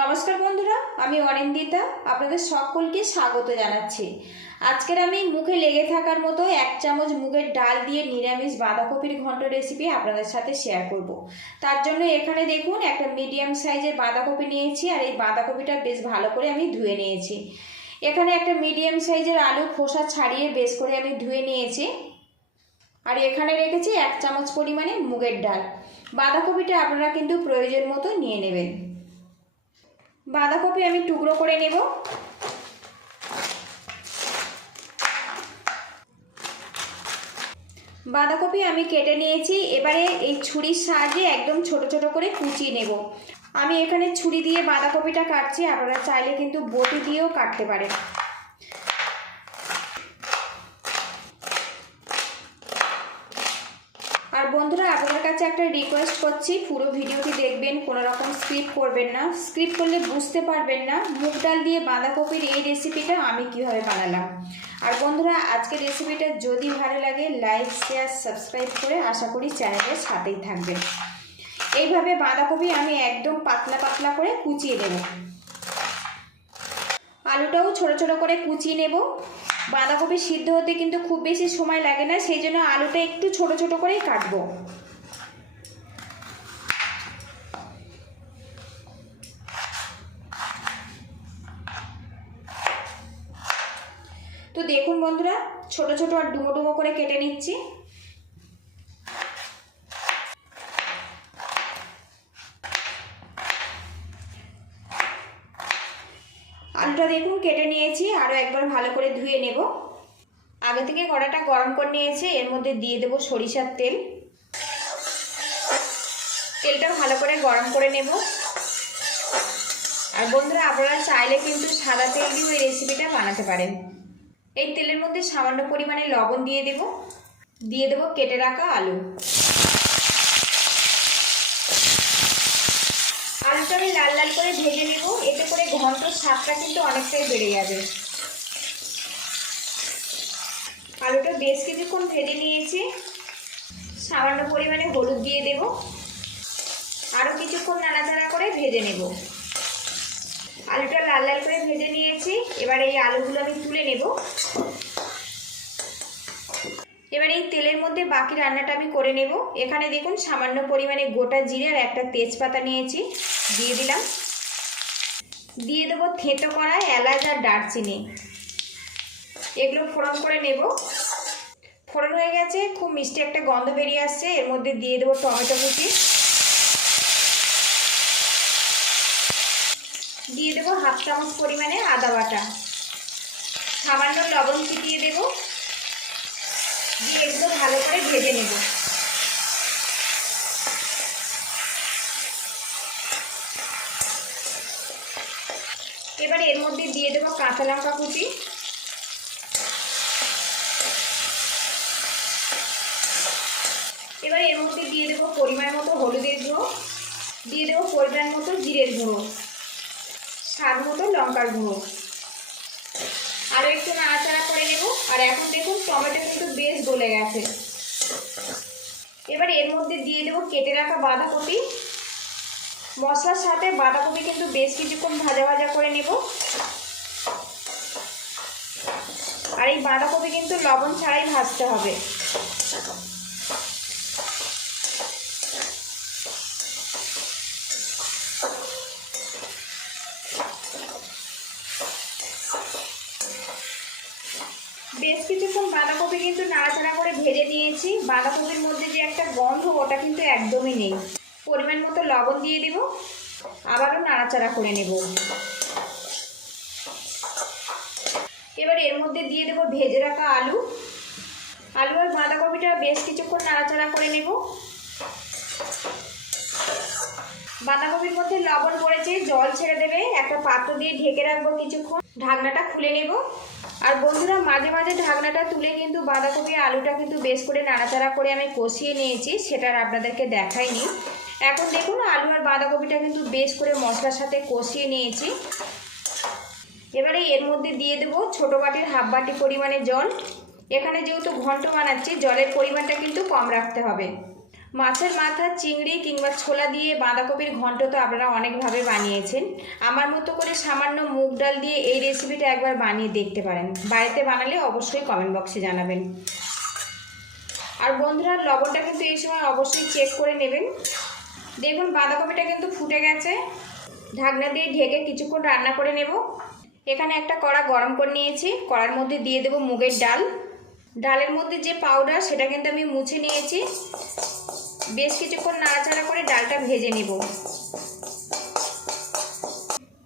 নমস্কার বন্ধুরা, আমি অনিন্দিতা, আপনাদের সকলকে স্বাগত জানাচ্ছি। আজকের আমি মুখে লেগে থাকার মতো এক চামচ মুগের ডাল দিয়ে নিরামিষ বাঁধাকপির ঘন্ট রেসিপি আপনাদের সাথে শেয়ার করব। তার জন্য এখানে দেখুন, একটা মিডিয়াম সাইজের বাঁধাকপি নিয়েছি, আর এই বাঁধাকপিটা বেশ ভালো করে আমি ধুয়ে নিয়েছি। এখানে একটা মিডিয়াম সাইজের আলু খোসা ছাড়িয়ে বেশ করে আমি ধুয়ে নিয়েছি। আর এখানে রেখেছি এক চামচ পরিমাণে মুগের ডাল। বাঁধাকপিটা আপনারা কিন্তু প্রয়োজন মতো নিয়ে নেবেন। বাঁধাকপি আমি টুকরো করে নেব। বাঁধাকপি আমি কেটে নিয়েছি, এবারে এই ছুরির সাহায্যে একদম ছোট ছোট করে কুচিয়ে নেব। আমি এখানে ছুরি দিয়ে বাঁধাকপিটা কাটছি, আপনারা চাইলে কিন্তু বটি দিয়েও কাটতে পারেন। বন্ধুরা আপনাদের কাছে একটা রিকোয়েস্ট করছি। পুরো ভিডিওটি দেখবেন, কোনো রকম স্ক্রিপ্ট করবেন না। স্ক্রিপ্ট করলে বুঝতে পারবেন না মুগ ডাল দিয়ে বাঁধাকপির এই রেসিপিটা আমি কীভাবে বানালাম। আর বন্ধুরা, আজকের রেসিপিটা যদি ভালো লাগে লাইক শেয়ার সাবস্ক্রাইব করে আশা করি চ্যানেলের সাথেই থাকবেন। এইভাবে বাঁধাকপি আমি একদম পাতলা পাতলা করে কুচিয়ে দেব আলুটাও ছোট ছোট করে কুচিয়ে নেব। বাঁধাকপি সিদ্ধ হতে কিন্তু খুব বেশি সময় লাগে না, সেই জন্য আলুটা একটু ছোট ছোট করেই কাটবো। তো দেখুন বন্ধুরা, ছোট ছোট আর ডুমো ডুমো করে কেটে নিচ্ছি আলুটা দেখুন কেটে নিয়েছি আরও একবার ভালো করে ধুয়ে নেব। আগে থেকে কড়াটা গরম করে নিয়েছে, এর মধ্যে দিয়ে দেব সরিষার তেল। তেলটা ভালো করে গরম করে নেব। আর বন্ধুরা, আপনারা চাইলে কিন্তু সাদা তেল দিয়েও এই রেসিপিটা বানাতে পারেন। এই তেলের মধ্যে সামান্য পরিমাণে লবণ দিয়ে দেব। দিয়ে দেব কেটে রাখা আলু। আলুটা আমি লাল লাল করে ভেজে নেব। এতে করে ঘন্ট স্বাদটা কিন্তু অনেকটাই বেড়ে যাবে। আলুটা বেশ কিছুক্ষণ ভেজে নিয়েছি। সামান্য পরিমাণে হলুদ দিয়ে দেব। আরও কিছুক্ষণ নাড়াচাড়া করে ভেজে নেব। আলুটা লাল লাল করে ভেজে নিয়েছি। এবার এই আলুগুলো আমি তুলে নেব। এবার এই তেলের মধ্যে বাকি রান্নাটা আমি করে নেব। এখানে দেখুন, সামান্য পরিমাণে গোটা জিরে আর একটা তেজপাতা নিয়েছি। দিয়ে দিলাম। দিয়ে দেবো থেঁতো করা এলাচ আর দারচিনি। এগুলো ফোড়ন করে নেব। ফোড়ন হয়ে গেছে, খুব মিষ্টি একটা গন্ধ বেরিয়ে আসছে। এর মধ্যে দিয়ে দেবো টমেটো কুচি। দিয়ে দেবো হাফ চামচ পরিমাণে আদা বাটা। সামান্য লবণ ছিটিয়ে দেবো। দিয়ে এগুলো ভালো করে ভেজে নেব। এবার এর মধ্যে দিয়ে দেবো কাঁচা লঙ্কা কুচি এবার এর মধ্যে দিয়ে দেবো পরিমাণ মতো হলুদের গুঁড়ো, দিয়ে দেবো পরিমাণ মতো জিরের গুঁড়ো, স্বাদ মতো লঙ্কার গুঁড়ো। আরও একটু নাড়াচাড়া করে নেব, আর এখন দেখুন টমেটো কিন্তু বেশ গলে গেছে। এবার এর মধ্যে দিয়ে দেবো কেটে রাখা বাঁধাকপি। মশলার সাথে বাঁধাকপি কিন্তু বেশ কিছুক্ষণ ভাজা ভাজা করে নেব। আর এই বাঁধাকপি কিন্তু লবণ ছাড়াই ভাজতে হবে। বেশ কিছুক্ষণ বাঁধাকপি কিন্তু নাড়াচাড়া করে ভেজে নিয়েছি। বাঁধাকপির মধ্যে যে একটা গন্ধ, ওটা কিন্তু একদমই নেই। পরিমাণ মতো লবণ দিয়ে দেব। আবারও নাড়াচাড়া করে নেব। এবার এর মধ্যে দিয়ে দেবো ভেজে রাখা আলু। আলু আর বাঁধাকপিটা বেশ কিছুক্ষণ নাড়াচাড়া করে নেব। বাঁধাকপির মধ্যে লবণ পড়েছে জল ছেড়ে দেবে। একটা পাত্র দিয়ে ঢেকে রাখব কিছুক্ষণ। ঢাকনাটা খুলে নেব। আর বন্ধুরা, মাঝে মাঝে ঢাকনাটা তুলে কিন্তু বাঁধাকপি আলুটা কিন্তু বেশ করে নাড়াচাড়া করে আমি কষিয়ে নিয়েছি, সেটা আর আপনাদেরকে দেখাইনি। এখন দেখুন, আলু আর বাঁধাকপিটা কিন্তু বেশ করে মশলার সাথে কষিয়ে নিয়েছি। এবারে এর মধ্যে দিয়ে দেবো ছোটো বাটির হাফ বাটি পরিমাণে জল। এখানে যেহেতু ঘন্ট বানাচ্ছি, জলের পরিমাণটা কিন্তু কম রাখতে হবে। মাছের মাথা, চিংড়ি কিংবা ছোলা দিয়ে বাঁধাকপির ঘন্ট তো আপনারা অনেকভাবে বানিয়েছেন। আমার মতো করে সামান্য মুগ ডাল দিয়ে এই রেসিপিটা একবার বানিয়ে দেখতে পারেন। বাড়িতে বানালে অবশ্যই কমেন্ট বক্সে জানাবেন। আর বন্ধুরা, লবণটা কিন্তু এই সময় অবশ্যই চেক করে নেবেন। দেখুন, বাঁধাকপিটা কিন্তু ফুটে গেছে। ঢাকনা দিয়ে ঢেকে কিছুক্ষণ রান্না করে নেব। এখানে একটা কড়া গরম করে নিয়েছি। কড়ার মধ্যে দিয়ে দেবো মুগের ডাল। ডালের মধ্যে যে পাউডার সেটা কিন্তু আমি মুছে নিয়েছি। বেশ কিছুক্ষণ নাড়াচাড়া করে ডালটা ভেজে নেব।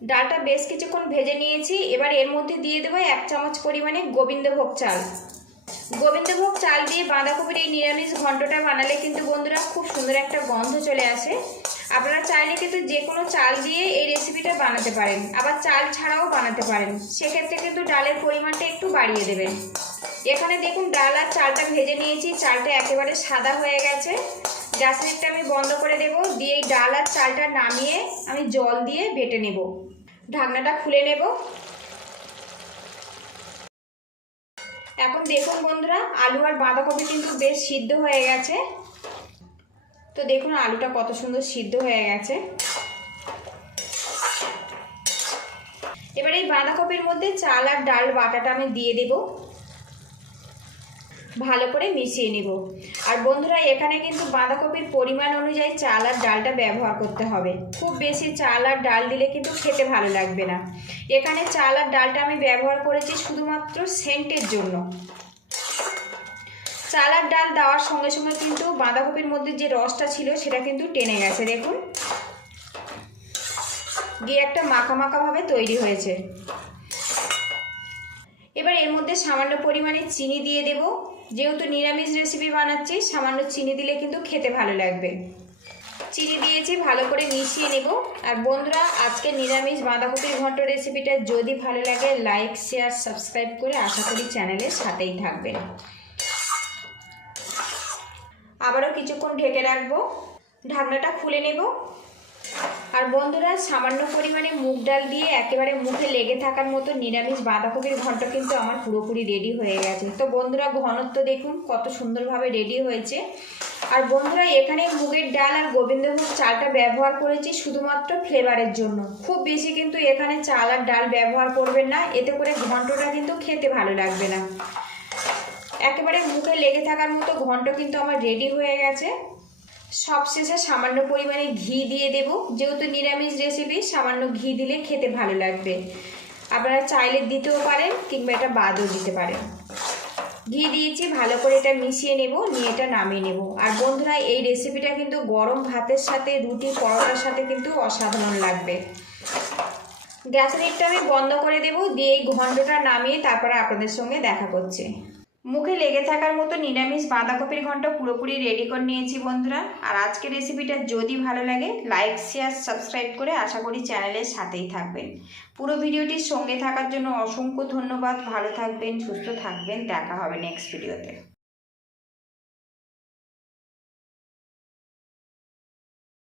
ডালটা বেশ কিছুক্ষণ ভেজে নিয়েছি। এবার এর মধ্যে দিয়ে দেবো এক চামচ পরিমাণে গোবিন্দভোগ চাল। গোবিন্দভোগ চাল দিয়ে বাঁধাকপির এই নিরামিষ ঘন্টটা বানালে কিন্তু বন্ধুরা খুব সুন্দর একটা গন্ধ চলে আসে। আপনারা চাইলে কিন্তু যে কোনো চাল দিয়ে এই রেসিপিটা বানাতে পারেন। আবার চাল ছাড়াও বানাতে পারেন। সেক্ষেত্রে কিন্তু ডালের পরিমাণটা একটু বাড়িয়ে দেবেন। এখানে দেখুন ডাল আর চালটা ভেজে নিয়েছি। চালটা একেবারে সাদা হয়ে গেছে। একটা আমি বন্ধ করে দেব। দিয়ে এই ডাল আর চালটা নামিয়ে আমি জল দিয়ে বেটে নেব। ঢাকনাটা খুলে নেব। এখন দেখুন বন্ধুরা, আলু আর বাঁধাকপি কিন্তু বেশ সিদ্ধ হয়ে গেছে। তো দেখুন আলুটা কত সুন্দর সিদ্ধ হয়ে গেছে। এবার এই বাঁধাকপির মধ্যে চাল আর ডাল বাটাটা আমি দিয়ে দেব। ভালো করে মিশিয়ে নেব। আর বন্ধুরা, এখানে কিন্তু বাঁধাকপির পরিমাণ অনুযায়ী চাল আর ডালটা ব্যবহার করতে হবে। খুব বেশি চাল আর ডাল দিলে কিন্তু খেতে ভালো লাগবে না। এখানে চাল আর ডালটা আমি ব্যবহার করেছি শুধুমাত্র সেন্টের জন্য। চাল আর ডাল দেওয়ার সঙ্গে সঙ্গে কিন্তু বাঁধাকপির মধ্যে যে রসটা ছিল সেটা কিন্তু টেনে গেছে, দেখুন। গিয়ে একটা মাখা মাখাভাবে তৈরি হয়েছে। এবার এর মধ্যে সামান্য পরিমাণে চিনি দিয়ে দেব। যেহেতু নিরামিষ রেসিপি বানাচ্ছি, সামান্য চিনি দিলে কিন্তু খেতে ভালো লাগবে। চিনি দিয়েছি, ভালো করে মিশিয়ে নেব। আর বন্ধুরা, আজকে নিরামিষ বাঁধাকপির ঘন্ট রেসিপিটা যদি ভালো লাগে লাইক শেয়ার সাবস্ক্রাইব করে আশা করি চ্যানেলের সাথেই থাকবেন। আবারও কিছুক্ষণ ঢেকে রাখব। ঢাকনাটা খুলে নেব। আর বন্ধুরা, সামান্য পরিমাণে মুগ ডাল দিয়ে একেবারে মুখে লেগে থাকার মতো নিরামিষ বাঁধাকপির ঘন্ট কিন্তু আমার পুরোপুরি রেডি হয়ে গেছে। তো বন্ধুরা, ঘনত্ব দেখুন, কত সুন্দরভাবে রেডি হয়েছে। আর বন্ধুরা, এখানে মুগের ডাল আর গোবিন্দভোগ চালটা ব্যবহার করেছি শুধুমাত্র ফ্লেভারের জন্য। খুব বেশি কিন্তু এখানে চাল আর ডাল ব্যবহার করবেন না, এতে করে ঘন্টটা কিন্তু খেতে ভালো লাগবে না। একেবারে মুখে লেগে থাকার মতো ঘন্ট কিন্তু আমার রেডি হয়ে গেছে। সবশেষে সামান্য পরিমাণে ঘি দিয়ে দেব। যেহেতু নিরামিষ রেসিপি সামান্য ঘি দিলে খেতে ভালো লাগবে। আপনারা চাইলে দিতেও পারেন কিংবা এটা বাদও দিতে পারেন। ঘি দিয়েছি, ভালো করে এটা মিশিয়ে নেব, নিয়ে এটা নামিয়ে নেব। আর বন্ধুরা, এই রেসিপিটা কিন্তু গরম ভাতের সাথে, রুটি, পরোটার সাথে কিন্তু অসাধারণ লাগবে। গ্যাসের হিটটা আমি বন্ধ করে দেব, দিয়ে এই ঘন্টটা নামিয়ে তারপরে আপনাদের সঙ্গে দেখা করছি। মুখে লেগে থাকার মতো নিরামিষ বাঁধাকপির ঘন্ট পুরোপুরি রেডি করে নিয়েছি বন্ধুরা। আর আজকের রেসিপিটা যদি ভালো লাগে লাইক শেয়ার সাবস্ক্রাইব করে আশা করি চ্যানেলের সাথেই থাকবেন। পুরো ভিডিওটির সঙ্গে থাকার জন্য অসংখ্য ধন্যবাদ। ভালো থাকবেন, সুস্থ থাকবেন। দেখা হবে নেক্সট ভিডিওতে